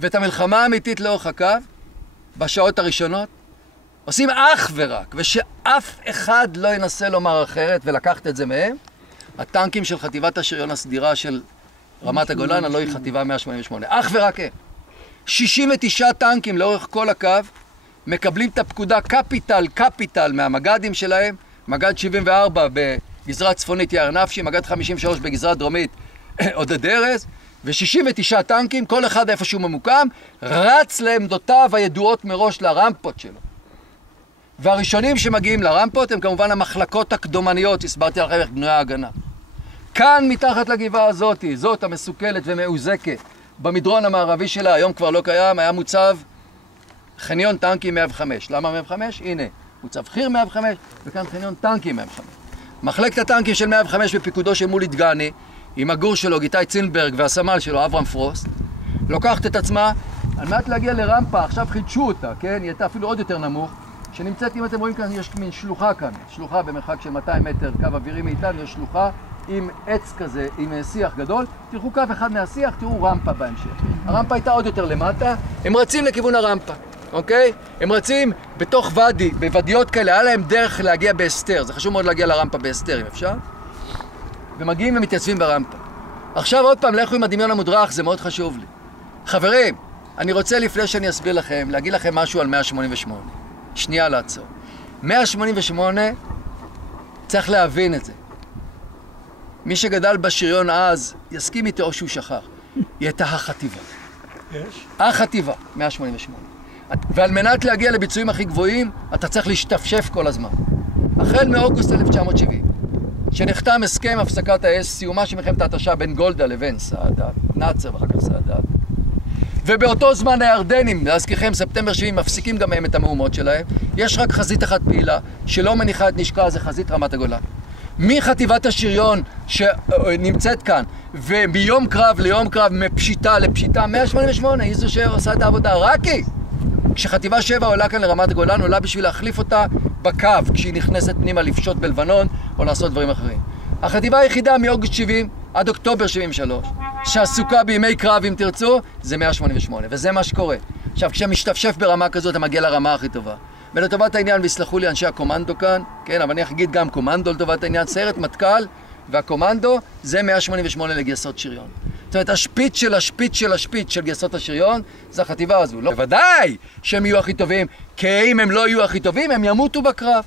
ואת המלחמה האמיתית לאורך הקו, בשעות הראשונות, עושים אך ורק, ושאף אחד לא ינסה לומר אחרת ולקחת את זה מהם, הטנקים של חטיבת השריון הסדירה של רמת הגולן, הלוא היא חטיבה 188. אך ורק הם. 69 טנקים לאורך כל הקו, מקבלים את הפקודה קפיטל מהמג"דים שלהם, מג"ד 74 בגזרה צפונית יער נפשי, מג"ד 53 בגזרה דרומית עודד ארז, ו69 טנקים, כל אחד איפשהו ממוקם, רץ לעמדותיו הידועות מראש לרמפות שלו. והראשונים שמגיעים לרמפות הם כמובן המחלקות הקדומניות, הסברתי לכם איך בנויה ההגנה. כאן מתחת לגבעה הזאת, זאת המסוכלת ומאוזקת, במדרון המערבי שלה, היום כבר לא קיים, היה מוצב חניון טנקים 105. למה 105? הנה, מוצב חיר 105, וכאן חניון טנקים 105. מחלקת הטנקים של 105 בפיקודו של מולי דגני, עם הגור שלו, גיטאי צינברג, והסמל שלו, אברהם פרוסט, לוקחת את עצמה, על מנת להגיע לרמפה, עכשיו חידשו אותה, כן? היא הייתה אפילו עוד יותר נמוך, שנמצאת, אם אתם רואים כאן, יש מין שלוחה כאן, שלוחה במרחק של 200 מטר, קו אווירי מאיתנו, יש שלוחה עם עץ כזה, עם שיח גדול, תלכו קו אחד מהשיח, תראו רמפה בהמשך. הרמפה הייתה עוד יותר למטה, הם רצים לכיוון הרמפה, אוקיי? הם רצים בתוך ואדי, בוודיות כאלה, היה להם דרך להגיע בהסתר, זה חשוב מאוד להגיע לרמפה בהסתר, אם אפשר. ומגיעים ומתייצבים ברמפה. עכשיו עוד פעם, לכו עם הדמיון המודרך, זה מאוד חשוב לי. חברים, אני רוצה לפני שאני אסביר לכם, להגיד לכם משהו על 188. שנייה לעצור. 188, צריך להבין את זה. מי שגדל בשריון אז, יסכים איתי או שהוא שכח. היא הייתה החטיבה. החטיבה, 188. ועל מנת להגיע לביצועים הכי גבוהים, אתה צריך להשתפשף כל הזמן. החל מאוגוסט 1970, שנחתם הסכם הפסקת האש, סיומה של מלחמת ההתשה בין גולדה לבין סאדאת, נאצר ואחר כך סאדאת. ובאותו זמן הירדנים, להזכירכם, ספטמבר 70, מפסיקים גם הם את המהומות שלהם. יש רק חזית אחת פעילה, שלא מניחה את נשקה, זה חזית רמת הגולן. מחטיבת השריון שנמצאת כאן, ומיום קרב ליום קרב, מפשיטה לפשיטה, 188, היא זו שעושה את העבודה, רק היא. כשחטיבה 7 עולה כאן לרמת הגולן, עולה בשביל להחליף אותה בקו, כשהיא נכנסת פנימה לפשוט בלבנון, או לעשות דברים אחרים. החטיבה היחידה מאוגוסט 70 עד אוקטובר 73, שעסוקה בימי קרב, אם תרצו, זה 188, וזה מה שקורה. עכשיו, כשמשתפשף ברמה כזאת, אתה מגיע לרמה הכי טובה. ולטובת העניין, ויסלחו לי אנשי הקומנדו כאן, כן, אבל אני אגיד גם קומנדו לטובת העניין, סיירת מטכ"ל והקומנדו, זה 188 לגייסות שריון. זאת אומרת, השפיץ של השפיץ של השפיץ של גייסות השריון, זה החטיבה הזו. לא, בוודאי שהם יהיו הכי טובים, כי אם הם לא יהיו הכי טובים, הם ימותו בקרב.